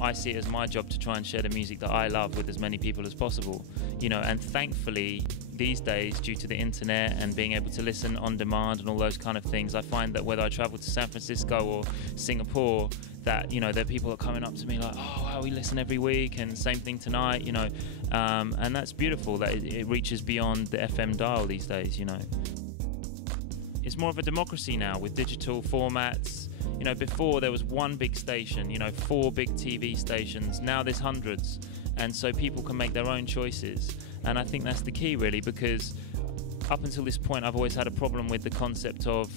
I see it as my job to try and share the music that I love with as many people as possible, you know. And thankfully these days, due to the internet and being able to listen on demand and all those kind of things, I find that whether I travel to San Francisco or Singapore, that, you know, there are people that are coming up to me like, oh wow, we listen every week, and same thing tonight, you know. And that's beautiful that it reaches beyond the FM dial these days, you know. It's more of a democracy now with digital formats. You know, before there was one big station, you know, 4 big TV stations. Now there's hundreds, and so people can make their own choices. And I think that's the key, really, because up until this point I've always had a problem with the concept of,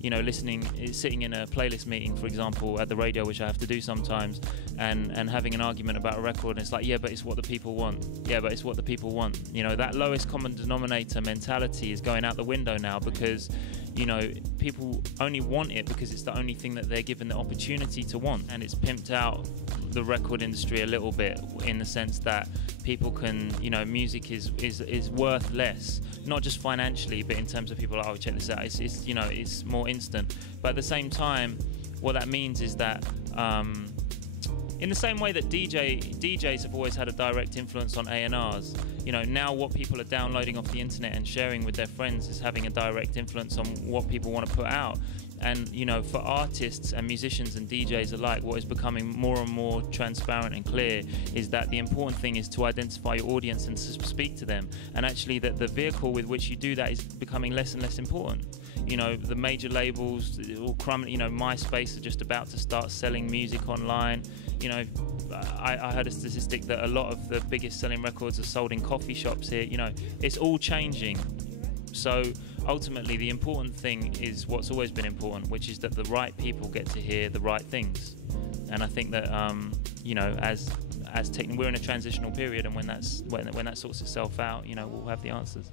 you know, sitting in a playlist meeting, for example, at the radio, which I have to do sometimes, and having an argument about a record, and it's like, yeah, but it's what the people want. Yeah, but it's what the people want. You know, that lowest common denominator mentality is going out the window now, because, you know, people only want it because it's the only thing that they're given the opportunity to want. And it's pimped out the record industry a little bit, in the sense that people can, you know, music is worth less, not just financially, but in terms of people like, oh, check this out, it's you know, it's more instant. But at the same time, what that means is that in the same way that DJs have always had a direct influence on A&Rs, you know, now what people are downloading off the internet and sharing with their friends is having a direct influence on what people want to put out. And, you know, for artists and musicians and DJs alike, what is becoming more and more transparent and clear is that the important thing is to identify your audience and to speak to them. And actually that the vehicle with which you do that is becoming less and less important. You know, the major labels, all you know, MySpace are just about to start selling music online. You know, I heard a statistic that a lot of the biggest selling records are sold in coffee shops here. You know, it's all changing. So ultimately the important thing is what's always been important, which is that the right people get to hear the right things. And I think that you know, we're in a transitional period, and when that sorts itself out, you know, we'll have the answers.